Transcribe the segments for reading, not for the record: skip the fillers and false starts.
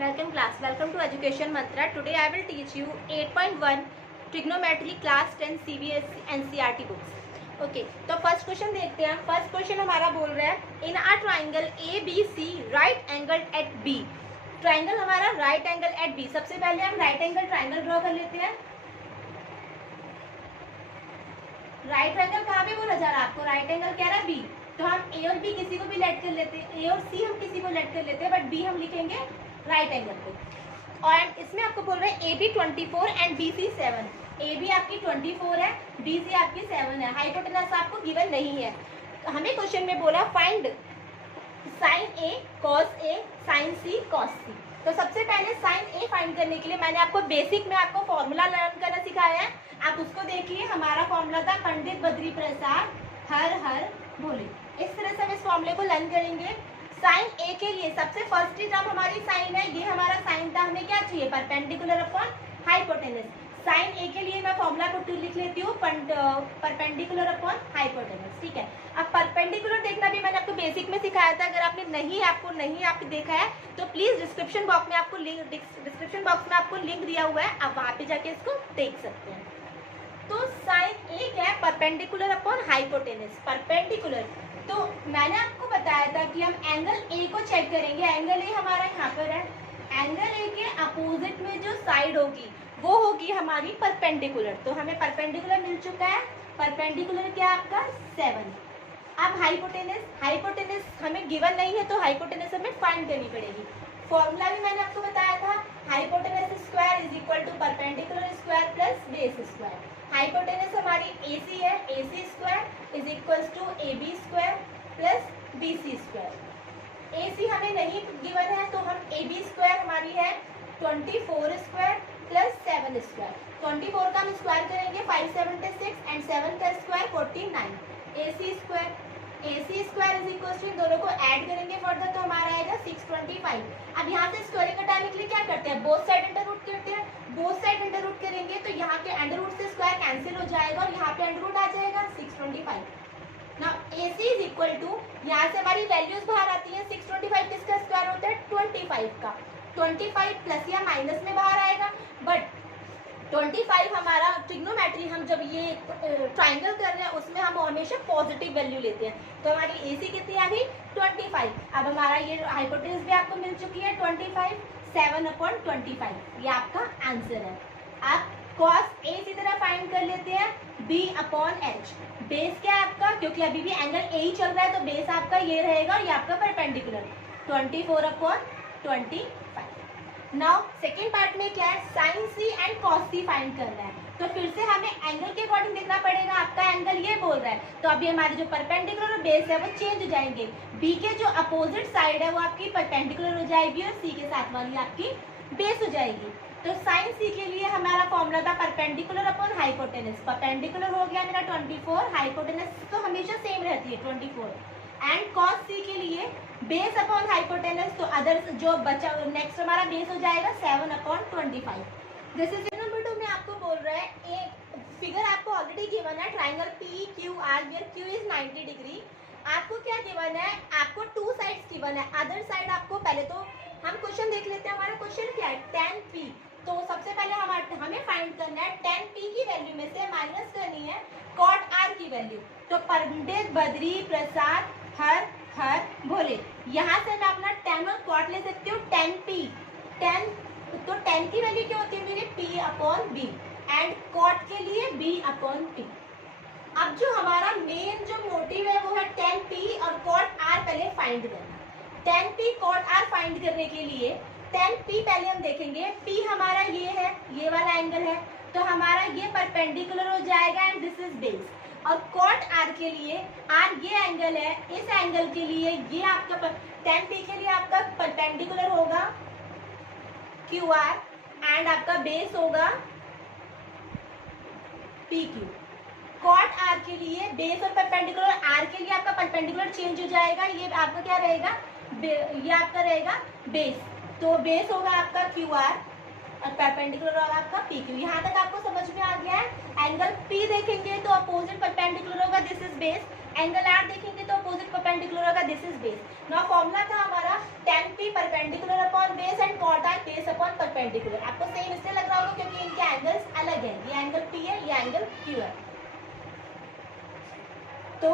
Welcome class, welcome to Education Mantra. Today I will teach you 8.1 Trigonometry class 10 CBSE NCERT books. Okay तो first question देखते हैं. First question हमारा बोल रहा है in a triangle ABC right angle at B. Triangle हमारा right angle at B. सबसे पहले हम राइट एंगल ट्राइंगल ड्रॉ कर लेते हैं. राइट एंगल कहाँ पे बोला जा रहा है आपको? राइट एंगल कह रहा है B. तो हम A और B किसी को भी लेट कर लेते हैं, A और C हम किसी को लेट कर लेते हैं, बट B हम लिखेंगे राइट एंगल को. और इसमें आपको बोल रहे हैं AB 24 एंड BC 7. AB आपकी 24 है, BC आपकी 7 है. हाइपोटेनस आपको गिवन नहीं है. हमें क्वेश्चन में बोला find sine A cos A sine C cos C. तो सबसे पहले साइन A फाइंड करने के लिए मैंने आपको बेसिक में आपको फॉर्मूला लर्न करना सिखाया है. आप उसको देखिए. हमारा फॉर्मूला था पंडित बद्री प्रसाद हर हर भोले. इस तरह से हम इस फॉर्मूले को लर्न करेंगे. साइन ए के लिए सबसे फर्स्ट टर्म हमारी साइन है, ये हमारा साइन था. हमें क्या चाहिए? Perpendicular upon hypotenuse. साइन ए के लिए मैं फॉर्मूला को 2 लिख लेती हूँ, परपेंडिकुलर अपॉन हाइपोटेनस. ठीक है. अब परपेंडिकुलर देखना भी मैंने आपको बेसिक में सिखाया था. अगर आपने आपको देखा है तो प्लीज डिस्क्रिप्शन बॉक्स में आपको लिंक दिया हुआ है, आप वहाँ पे जाके इसको देख सकते हैं. तो साइन ए क्या है? Perpendicular upon hypotenuse. परपेंडिकुलर तो मैंने आपको बताया था कि हम एंगल ए को चेक करेंगे. एंगल ए हमारा यहाँ पर है. एंगल ए के अपोजिट में जो साइड होगी वो होगी हमारी परपेंडिकुलर. तो हमें परपेंडिकुलर मिल चुका है. परपेंडिकुलर क्या आपका 7. अब हाइपोटेनस हमें गिवन नहीं है, तो हाइपोटेनस हमें फाइंड करनी पड़ेगी. फॉर्मूला भी मैंने आपको बताया था. Hypotenuse square is equal to perpendicular square plus base square. Hypotenuse हमारी AC है. AC square is equal to AB square plus BC square. AC हमें नहीं गिवन है, तो हम AB स्क्वायर हमारी है 24 स्क्वायर प्लस 7 स्क्वायर. 24 का हम स्क्वायर करेंगे 576 एंड 7 का square 49. AC square is equal to, इन दोनों को ऐड करेंगे फर्दर तो हमारा आएगा 625. अब यहाँ से स्क्वायर घटाने के लिए क्या करते हैं? बोथ साइड अंडर रूट करते हैं. बोथ साइड अंडर रूट करेंगे तो यहाँ के अंडर रूट से स्क्वायर कैंसिल हो जाएगा और यहाँ पे अंडर रूट आ जाएगा 625. Now AC is equal to, यहाँ से हमारी वैल्यूज बाहर आती है. 625 किसका स्क्वायर होता है? 25 का. 25 प्लस या माइनस में बाहर आएगा, बट 25 हमारा ट्रिग्नोमेट्री हम जब ये ट्राइंगल कर रहे हैं उसमें हम हमेशा पॉजिटिव वैल्यू लेते हैं. तो हमारी AC कितनी आ गई? 25. अब हमारा ये हाइपोटेनस भी आपको मिल चुकी है 25. 7/25 ये आपका आंसर है. आप cos A इसी तरह फाइंड कर लेते हैं B/H. बेस क्या है आपका? क्योंकि अभी भी एंगल A ही चल रहा है तो बेस आपका ये रहेगा और ये आपका परपेंडिकुलर 24/25. नाउ सेकेंड पार्ट में क्या है? Sine C and cos C find करना है. तो फिर से हमें एंगल के अकॉर्डिंग देखना पड़ेगा. आपका एंगल ये बोल रहा है तो अभी हमारे जो परपेंडिकुलर और बेस है वो चेंज हो जाएंगे. B के जो अपोजिट साइड है वो आपकी परपेंडिकुलर हो जाएगी और C के साथ वाली आपकी बेस हो जाएगी. तो साइन C के लिए हमारा फॉर्मूला था परपेंडिकुलर अपॉन हाइपोटेनस. परपेंडिकुलर हो गया मेरा 24, हाइपोटेनस तो हमेशा सेम रहती है 24. एंड cos C के लिए बेस अपॉन हाइपोटेनस, तो अदर जो बचा नेक्स्ट हमारा बेस हो जाएगा 7/25. दिस इज नंबर 2 में आपको बोल रहा है एक फिगर आपको ऑलरेडी गिवन है triangle PQR where Q is 90 degree. आपको क्या गिवन है? आपको 2 साइड्स गिवन है. अदर साइड आपको पहले तो हम क्वेश्चन देख लेते हैं. हमारा क्वेश्चन क्या है? tan P. तो सबसे पहले हमें फाइंड करना है tan P की वैल्यू में से माइनस करनी है cot R की वैल्यू. तो पंडित बद्री प्रसाद हर हर भोले, यहाँ से मैं अपना tan और cot ले सकती हूँ. tan P तो tan की वैल्यू क्या होती है मेरी? P/B एंड cot के लिए B/P. अब जो हमारा मेन जो मोटिव है वो है tan P और cot R पहले फाइंड करना. tan P cot R find करने के लिए tan P पहले हम देखेंगे. P हमारा ये है, ये वाला एंगल है, तो हमारा ये परपेंडिकुलर हो जाएगा एंड दिस इज बेस. और cot R के लिए R ये एंगल है, इस एंगल के लिए ये आपका tan P के लिए आपका परपेंडिकुलर होगा QR एंड आपका बेस होगा PQ. cot R के लिए बेस और परपेंडिकुलर, R के लिए आपका परपेंडिकुलर चेंज हो जाएगा. ये आपका क्या रहेगा? ये आपका रहेगा बेस. तो बेस होगा आपका QR और परपेंडिकुलर होगा आपका PQ. यहाँ तक आपको समझ में आ गया है. एंगल P देखेंगे तो अपोजिट परपेंडिकुलर होगा, this is base. Angle R देखेंगे तो अपोजिट परपेंडिकुलर होगा, this is base. Now formula था हमारा tan P perpendicular upon base and cot R base upon perpendicular. आपको सेम इसलिए लग रहा होगा क्योंकि इनके एंगल्स अलग हैं, ये एंगल P है, ये एंगल Q है। तो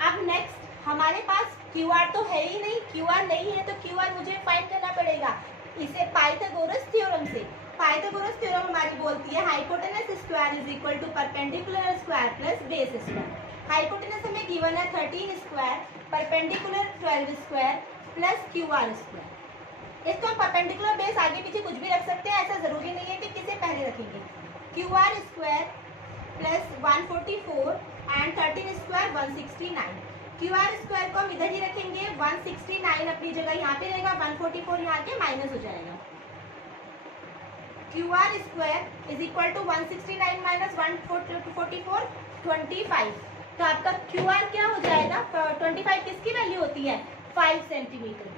अब नेक्स्ट हमारे पास QR तो है ही नहीं, QR नहीं है तो QR मुझे फाइंड करना पड़ेगा इसे पाइथागोरस थ्योरम से। पाइथागोरस थ्योरम हमारी बोलती है hypotenuse square is equal to perpendicular square plus base square. Hypotenuse हमें गिवन है 13 square, perpendicular 12 square plus QR square. इसको हम परपेंडिकुलर बेस आगे पीछे कुछ भी रख सकते हैं, ऐसा जरूरी नहीं है कि किसे पहले रखेंगे। QR square plus 144 and 13 square 169। QR square को हम इधर ही रखेंगे, 169 अपनी जगह यहाँ पे रहेगा, 144 यहाँ के माइनस हो जाएगा। QR square is equal to 169 minus 144 25। तो आपका QR क्या हो जाएगा, 25 किसकी वैल्यू होती है, 5 सेंटीमीटर,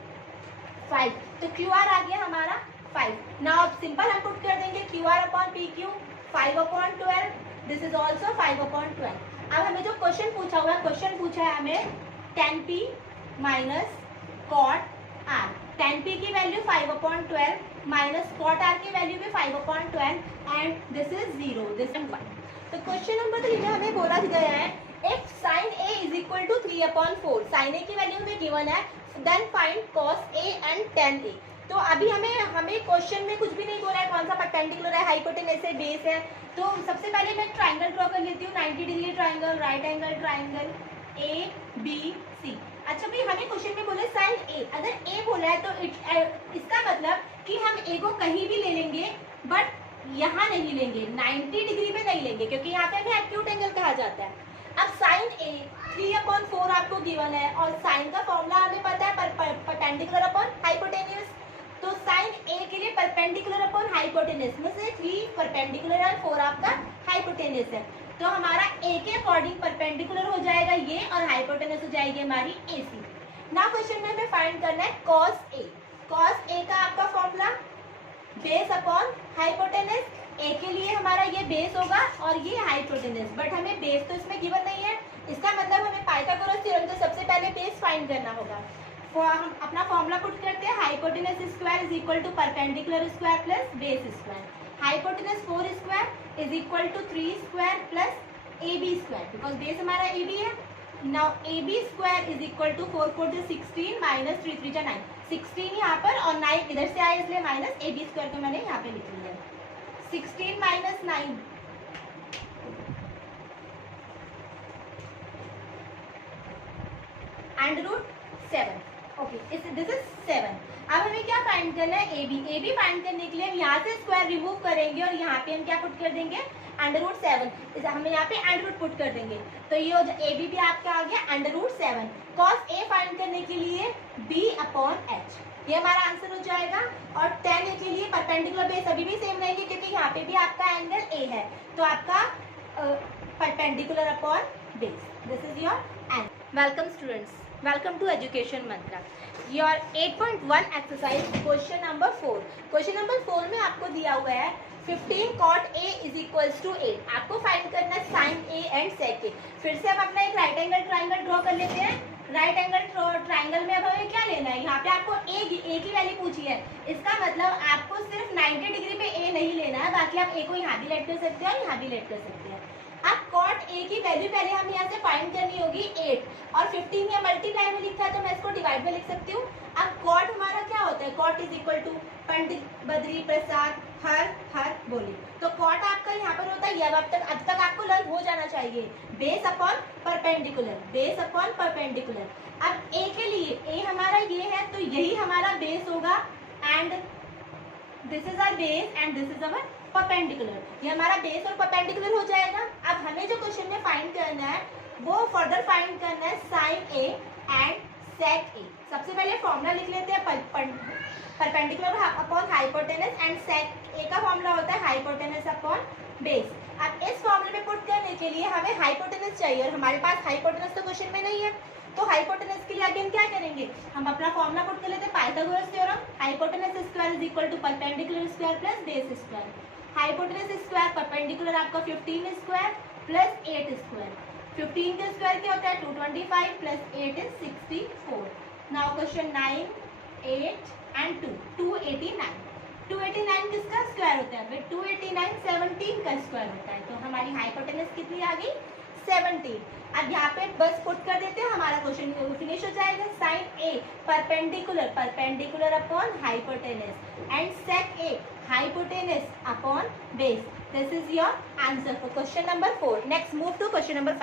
5। तो QR आ गया हमारा 5। नाउ अब सिंपल हम पुट कर देंगे QR upon PQ 5/12, this is also 5/12। अब हमें जो क्वेश्चन पूछा हुआ है, क्वेश्चन पूछा है हमें tan P minus cot R। tan P की वैल्यू 5/12 माइनस cot R की वैल्यू भी 5/12 and this is 0, this is 1। तो क्वेश्चन नंबर 3 में हमें बोला गया है if sin A is equal to 3/4, sin A की वैल्यू हमें गिवन है, then find cos A and tan A। तो अभी हमें क्वेश्चन में कुछ भी नहीं बोला है कौन सा परपेंडिकुलर है, हाइपोटेनस है, बेस है। तो सबसे पहले मैं ट्राइंगल ड्रॉ कर लेती हूँ, 90 degree triangle, right angle triangle ABC। अच्छा भाई हमें क्वेश्चन में बोले साइन A, अगर A बोला है तो इसका मतलब कि हम A को कहीं भी ले लेंगे बट यहाँ नहीं लेंगे, 90 डिग्री पे नहीं लेंगे क्योंकि यहाँ पे हमें एक्यूट एंगल कहा जाता है। अब साइन A 3/4 आपको गिवन है और साइन का फॉर्मूला हमें पता है परपेंडिकुलर अपॉन हाइपोटेन्यूज। तो साइन A के लिए परपेंडिकुलर अपॉन हाइपोटेन्यूज में से 3 परपेंडिकुलर और 4 आपका हाइपोटेन्यूज है। तो हमारा A के अकॉर्डिंग परपेंडिकुलर हो जाएगा ये और हाइपोटेन्यूज हो जाएगी हमारी AC। नाउ क्वेश्चन में हमें फाइंड करना है cos A। cos A का आपका formula base upon hypotenuse. A के लिए हमारा ये बेस होगा और ये हाइपोटेन्यूज, बट हमें बेस तो इसमें गिवन नहीं है, इसका मतलब हमें पाइथागोरस थ्योरम से सबसे पहले बेस फाइंड करना होगा। हम अपना फॉर्मूला पुट करते हैं, hypotenuse square is equal to perpendicular square plus base square. Hypotenuse 4 square is equal to 3 square plus AB square, because base हमारा AB है। Now AB square is equal to 4 4 16 minus 3 3 9, 16 यहाँ पर और 9 इधर से आए इसलिए माइनस AB स्क्वायर को मैंने यहाँ पे लिख लिया, 16 माइनस 9 √7। Okay, this is 7। अब हमें क्या फाइंड करना है, AB फाइंड करने के लिए हम यहाँ से स्क्वायर रिमूव करेंगे और यहाँ पे हम क्या पुट कर देंगे, √7। हमें यहाँ पे अंडर पुट कर देंगे तो ये हो जाए AB भी आपका आ गया √7। cos A फाइंड करने के लिए B/H, ये हमारा आंसर हो जाएगा। और tan A के लिए परपेंडिकुलर बेस अभी भी सेम रहेंगे क्योंकि यहाँ पे भी आपका एंगल A है, तो आपका perpendicular upon base, this is your answer. Welcome students, welcome to education Mantra. Your 8.1 exercise question number 4। Question number 4 में आपको दिया हुआ है 15 cot A is equals to 8। आपको फाइंड करना है sine A and sec A। फिर से हम अपना एक राइट एंगल ट्राइंगल ड्रॉ कर लेते हैं। राइट एंगल ट्राइंगल में अब हमें क्या लेना है, यहाँ पे आपको A की वैल्यू पूछी है, इसका मतलब आपको सिर्फ 90 डिग्री पे A नहीं लेना है, बाकी आप A को यहाँ भी लेट कर सकते हैं और यहाँ भी लेट कर सकते हैं। अब cot A की वैल्यू पहले हम यहाँ से फाइंड करनी होगी 8 और 15 या मल्टीप्लाई में लिखा है तो मैं इसको डिवाइड में लिख सकती हूँ। अब cot हमारा क्या होता है, cot is equal to Pandit Badri Prasad हर बोले, तो cot आपका यहाँ पर होता है, अब तक आपको लर्न हो जाना चाहिए, base upon perpendicular, base upon perpendicular. अब A के लिए A हमारा ये है तो यही हमारा बेस होगा and this is our base and this is our perpendicular, ये हमारा बेस और परपेंडिकुलर हो जाएगा। अब हमें जो क्वेश्चन में फाइंड करना है वो फर्दर फाइंड करना है sine A and sec A। सबसे पहले फॉर्मूला लिख लेते हैं, perpendicular upon hypotenuse and sec A का फॉर्मूला होता है हाइपोटेनस अपॉन बेस। अब इस फॉर्मूले में पुट करने के लिए हमें हाइपोटेनस चाहिए और हमारे पास हाइपोटेनस तो क्वेश्चन में नहीं है, तो हाइपोटेनस के लिए अगेन क्या करेंगे, हम अपना फॉर्मूला पुट कर लेते हैं Pythagoras theorem, hypotenuse square is equal to perpendicular square plus base square. Hypotenuse square perpendicular आपका 15 स्क्वायर प्लस 8 स्क्वायर, 15 का स्क्वायर क्या होता है 225 plus 8 is 64। Now question 9, 8 and 2 289। 289 किसका स्क्वायर होता है? भाई 289 17 का स्क्वायर होता है, तो हमारी हाइपोटेनस कितनी आ गई? 17। अब यहाँ पे बस पुट कर देते हैं, हमारा क्वेश्चन फिनिश हो जाएगा। Sine A perpendicular upon hypotenuse and sec A hypotenuse upon base. This is your answer for question number 4। Next move to question number 5।